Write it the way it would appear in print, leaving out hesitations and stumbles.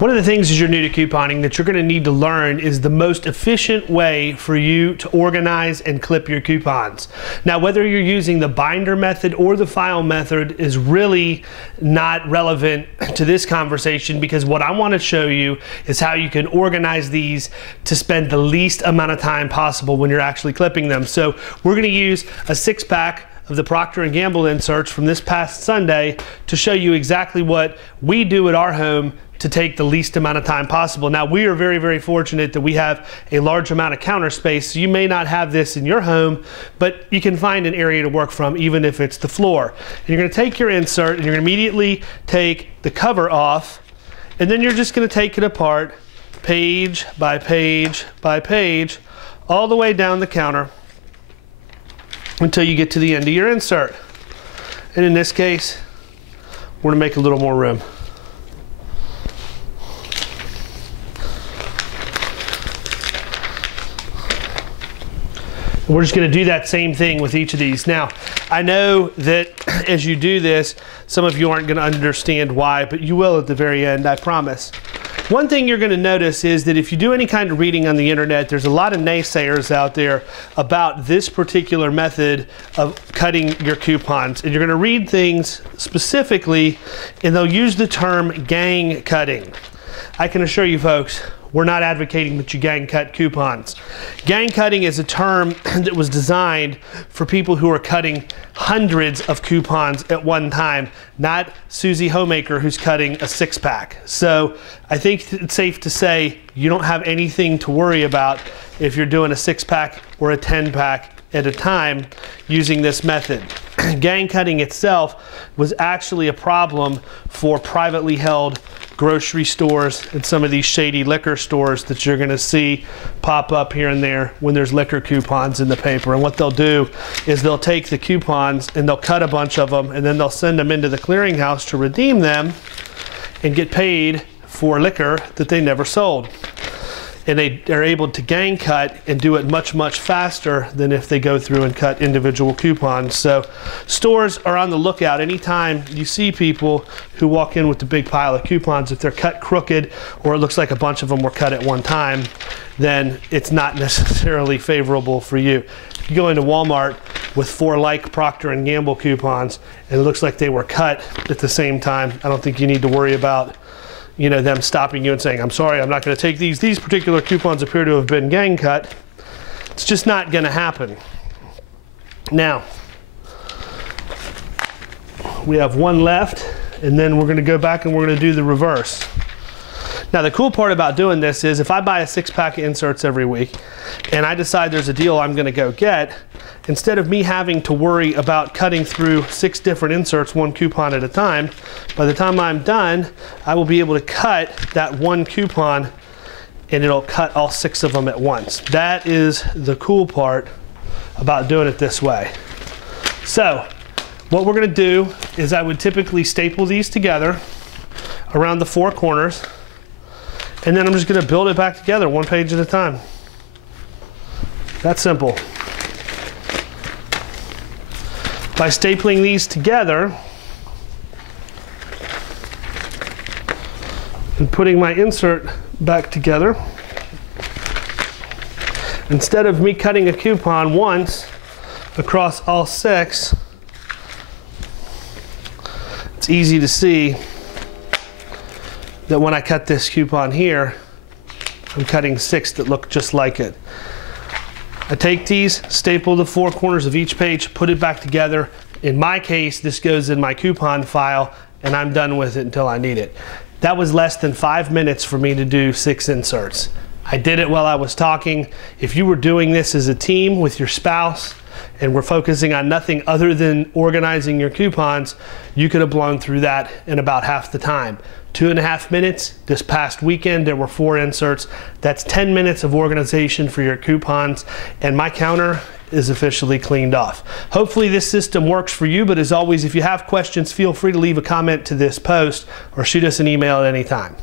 One of the things as you're new to couponing that you're going to need to learn is the most efficient way for you to organize and clip your coupons. Now, whether you're using the binder method or the file method is really not relevant to this conversation, because what I want to show you is how you can organize these to spend the least amount of time possible when you're actually clipping them. So we're going to use a 6-pack of the Procter & Gamble inserts from this past Sunday to show you exactly what we do at our home to take the least amount of time possible. Now, we are very, very fortunate that we have a large amount of counter space, so you may not have this in your home, but you can find an area to work from, even if it's the floor. And you're gonna take your insert and you're gonna immediately take the cover off, and then you're just gonna take it apart page by page by page, all the way down the counter until you get to the end of your insert. And in this case, we're gonna make a little more room. We're just going to do that same thing with each of these. Now, I know that as you do this, some of you aren't going to understand why, but you will at the very end, I promise. One thing you're going to notice is that if you do any kind of reading on the internet, there's a lot of naysayers out there about this particular method of cutting your coupons. And you're going to read things specifically, and they'll use the term gang cutting. I can assure you folks, we're not advocating that you gang cut coupons. Gang cutting is a term that was designed for people who are cutting hundreds of coupons at one time, not Susie Homemaker who's cutting a 6-pack. So I think it's safe to say you don't have anything to worry about if you're doing a 6-pack or a 10-pack at a time using this method. Gang cutting itself was actually a problem for privately held grocery stores and some of these shady liquor stores that you're going to see pop up here and there when there's liquor coupons in the paper. And what they'll do is they'll take the coupons and they'll cut a bunch of them, and then they'll send them into the clearinghouse to redeem them and get paid for liquor that they never sold. And they are able to gang cut and do it much, much faster than if they go through and cut individual coupons. So stores are on the lookout anytime you see people who walk in with a big pile of coupons. If they're cut crooked or it looks like a bunch of them were cut at one time, then it's not necessarily favorable for you. If you go into Walmart with 4 like Procter & Gamble coupons and it looks like they were cut at the same time, I don't think you need to worry about them stopping you and saying, I'm sorry, I'm not going to take these. These particular coupons appear to have been gang cut. It's just not going to happen. Now, we have one left, and then we're going to go back and we're going to do the reverse. Now, the cool part about doing this is if I buy a 6-pack of inserts every week and I decide there's a deal I'm going to go get, instead of me having to worry about cutting through 6 different inserts, 1 coupon at a time, by the time I'm done, I will be able to cut that 1 coupon and it'll cut all 6 of them at once. That is the cool part about doing it this way. So what we're going to do is I would typically staple these together around the 4 corners, and then I'm just going to build it back together 1 page at a time. That's simple. By stapling these together and putting my insert back together, instead of me cutting a coupon once across all 6, it's easy to see that when I cut this coupon here, I'm cutting 6 that look just like it. I take these, staple the 4 corners of each page, put it back together. In my case, this goes in my coupon file, and I'm done with it until I need it. That was less than 5 minutes for me to do 6 inserts. I did it while I was talking. If you were doing this as a team with your spouse and we're focusing on nothing other than organizing your coupons, you could have blown through that in about half the time. 2.5 minutes. This past weekend, there were 4 inserts. That's 10 minutes of organization for your coupons, and my counter is officially cleaned off. Hopefully this system works for you, but as always, if you have questions, feel free to leave a comment to this post or shoot us an email at any time.